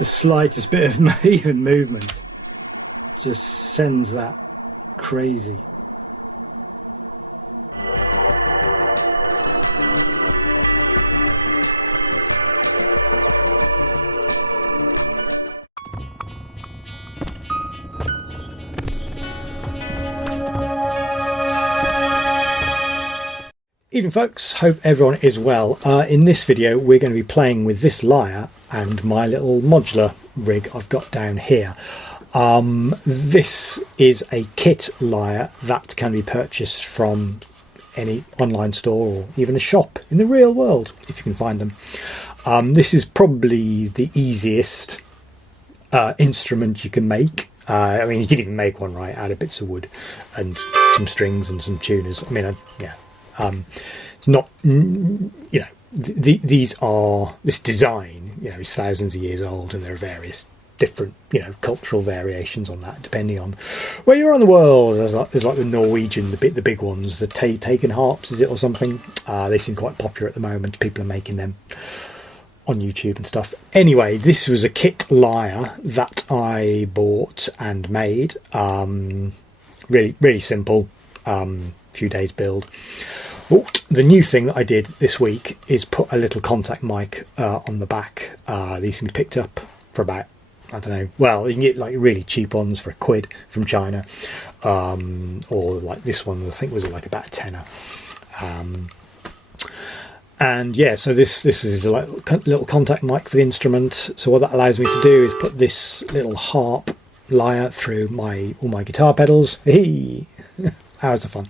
the slightest bit of even movement just sends that crazy. Evening folks, hope everyone is well. In this video we're going to be playing with this lyre and my little modular rig I've got down here. This is a kit lyre that can be purchased from any online store or even a shop in the real world if you can find them. This is probably the easiest instrument you can make. I mean, you can even make one right out of bits of wood and some strings and some tuners. I mean, yeah. It's not, you know, this design, you know, is thousands of years old, and there are various different, you know, cultural variations on that depending on where you're in the world. There's like the Norwegian, the big ones, the taken harps, is it, or something? They seem quite popular at the moment. People are making them on YouTube and stuff. Anyway, this was a kit lyre that I bought and made. Really simple. Few days build. The new thing that I did this week is put a little contact mic on the back. These can be picked up for about, I don't know, well, you can get like really cheap ones for £1 from China, or like this one I think was like about a tenner. And yeah, so this is a little contact mic for the instrument. So what that allows me to do is put this little harp lyre through all my guitar pedals. Hey! Hours of fun.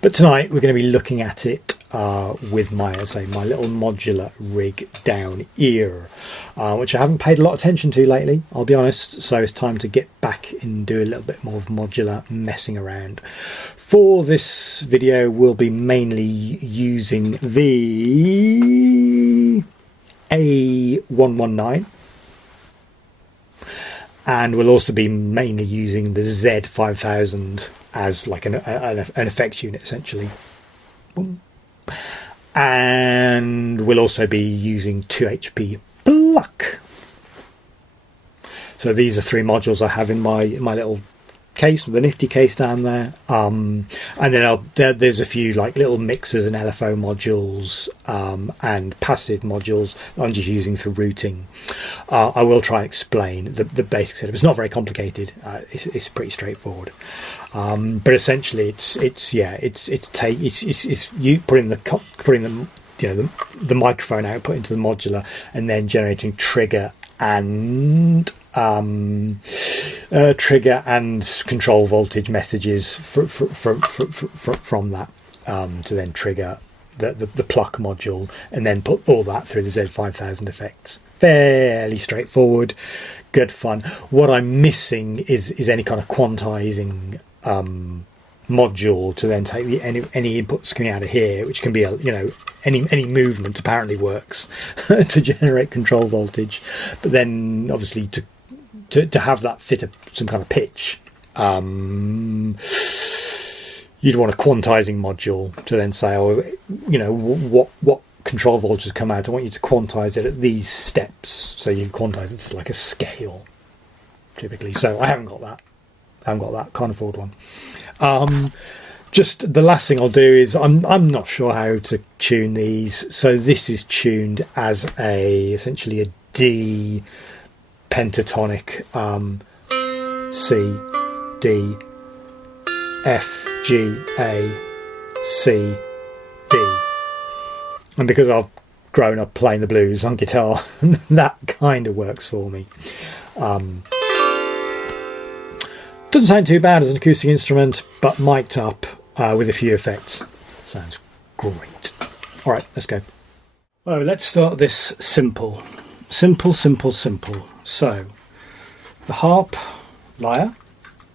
But tonight we're going to be looking at it with my little modular rig down here, which I haven't paid a lot of attention to lately, I'll be honest. So it's time to get back and do a little bit more of modular messing around. For this video we'll be mainly using the A119, and we'll also be mainly using the Z5000 as like an effects unit essentially. Boom. And we'll also be using 2 HP pluck. So these are 3 modules I have in my little case, with a nifty case down there. And then there's a few like little mixers and LFO modules and passive modules I'm just using for routing. I will try and explain the basic setup. It's not very complicated. It's pretty straightforward. But essentially it's you putting the microphone output into the modular and then generating trigger and control voltage messages from that to then trigger the pluck module, and then put all that through the Z5000 effects. Fairly straightforward, good fun. What I'm missing is any kind of quantizing module to then take any inputs coming out of here, which can be any movement apparently works to generate control voltage, but then obviously to have that fit some kind of pitch, you'd want a quantizing module to then say, oh, you know, what control voltages come out. I want you to quantize it at these steps, so you quantize it to like a scale typically. So I haven't got that, can't afford one. Just the last thing I'll do is I'm not sure how to tune these, so this is tuned as essentially a D pentatonic, C, D, F, G, A, C, D. And because I've grown up playing the blues on guitar, that kind of works for me. Doesn't sound too bad as an acoustic instrument, but mic'd up with a few effects sounds great. All right, let's go. Oh, let's start this simple. Simple. So the harp lyre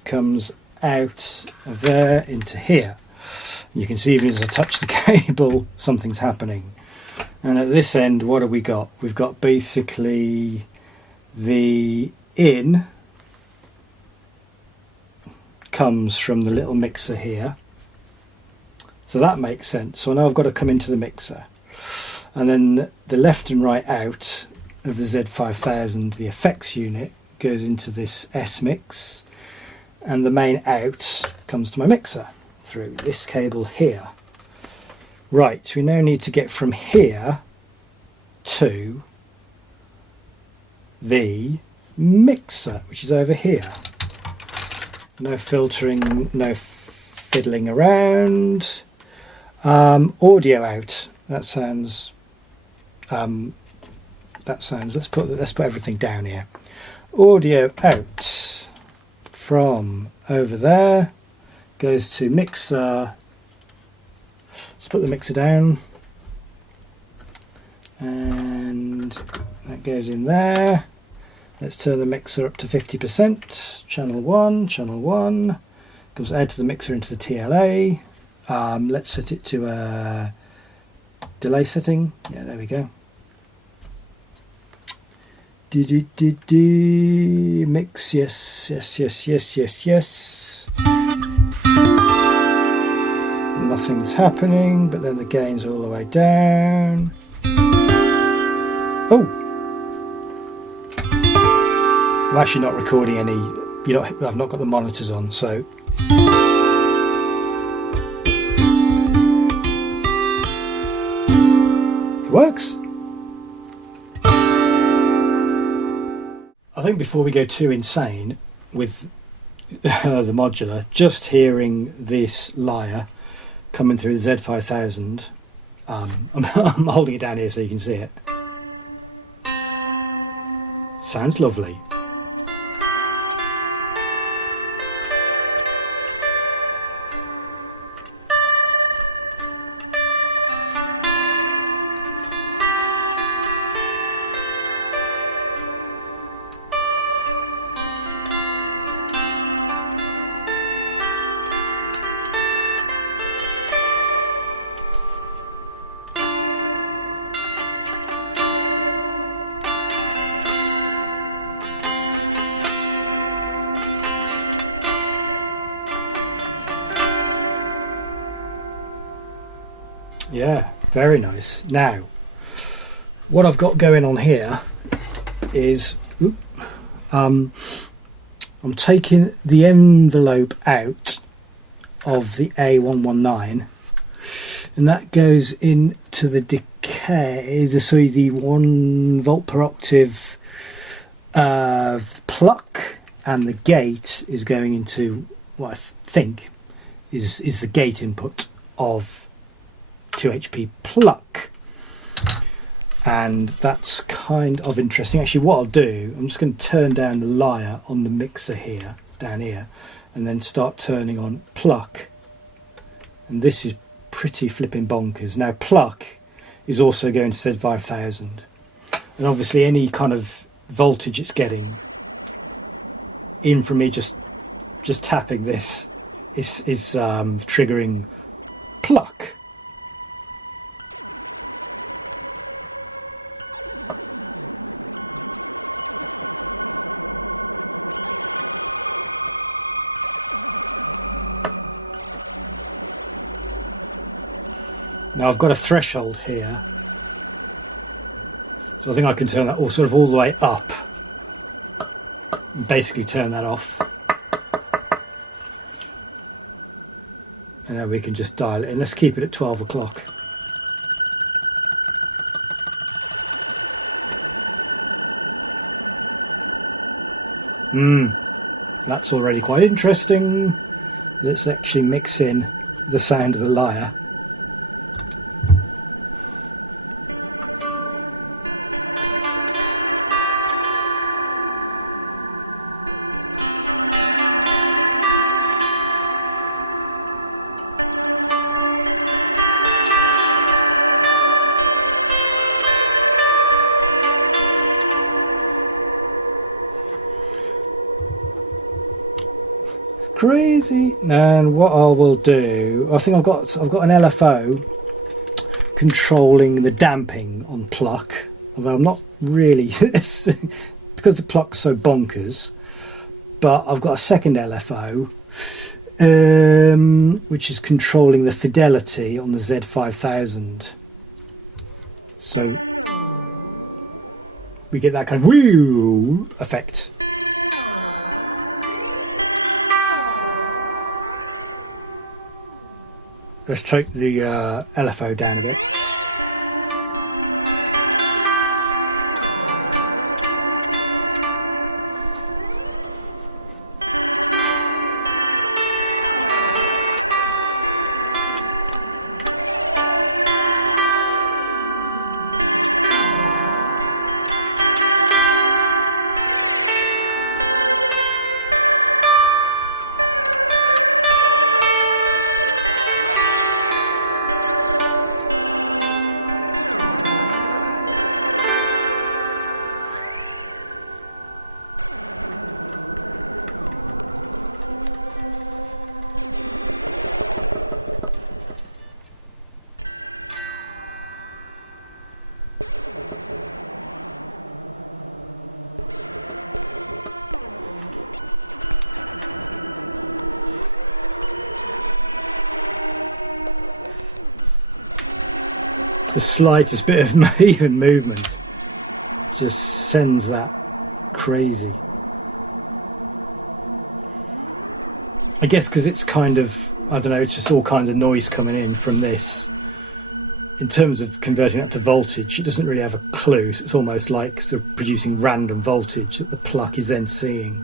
comes out of there into here. You can see even as I touch the cable, something's happening. And at this end, what have we got? We've got basically the in comes from the little mixer here. So that makes sense. So now I've got to come into the mixer. And then the left and right out of the Z5000, the effects unit, goes into this S-Mix, and the main out comes to my mixer through this cable here. Right, we now need to get from here to the mixer, which is over here. No filtering, no fiddling around. Audio out. That sounds. Let's put everything down here. Audio out from over there goes to mixer. Let's put the mixer down, and that goes in there. Let's turn the mixer up to 50%. Channel 1 comes out to the mixer into the TLA. Let's set it to a delay setting. Yeah, there we go. Mix, yes. Nothing's happening, but then the gain's all the way down. Oh! I'm actually not recording any. I've not got the monitors on, so. It works. I think before we go too insane with the modular, just hearing this Lyre coming through the Z5000, I'm holding it down here so you can see it. Sounds lovely. Yeah, very nice. Now, what I've got going on here is I'm taking the envelope out of the A119, and that goes into the decay, the 1 volt per octave pluck, and the gate is going into what I think is the gate input of 2HP pluck, and that's kind of interesting. Actually, what I'll do, I'm just going to turn down the Lyre on the mixer here, down here, and then start turning on pluck, and this is pretty flipping bonkers. Now pluck is also going to Z5000, and obviously any kind of voltage it's getting in from me just tapping this is triggering pluck. Now I've got a threshold here, so I think I can turn that all the way up, and basically turn that off, and then we can just dial it in. Let's keep it at 12 o'clock. That's already quite interesting. Let's actually mix in the sound of the Lyre. Crazy. And what I will do, I think I've got an LFO controlling the damping on pluck, although I'm not really because the pluck's so bonkers, but I've got a second LFO which is controlling the fidelity on the Z5000. So we get that kind of woo effect. Let's take the LFO down a bit. The slightest bit of even movement just sends that crazy. I guess because it's kind of, I don't know, it's just all kinds of noise coming in from this. In terms of converting that to voltage, it doesn't really have a clue. So it's almost like sort of producing random voltage that the pluck is then seeing.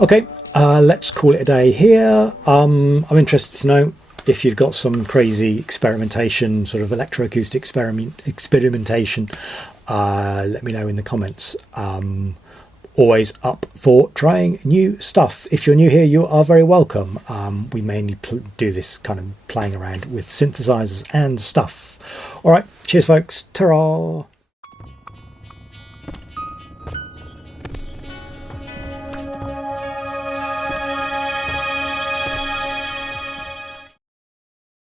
Okay, let's call it a day here. I'm interested to know if you've got some crazy experimentation, sort of electroacoustic experimentation. Let me know in the comments. Always up for trying new stuff. If you're new here, you are very welcome. We mainly do this kind of playing around with synthesizers and stuff. All right, cheers folks. Ta-ra!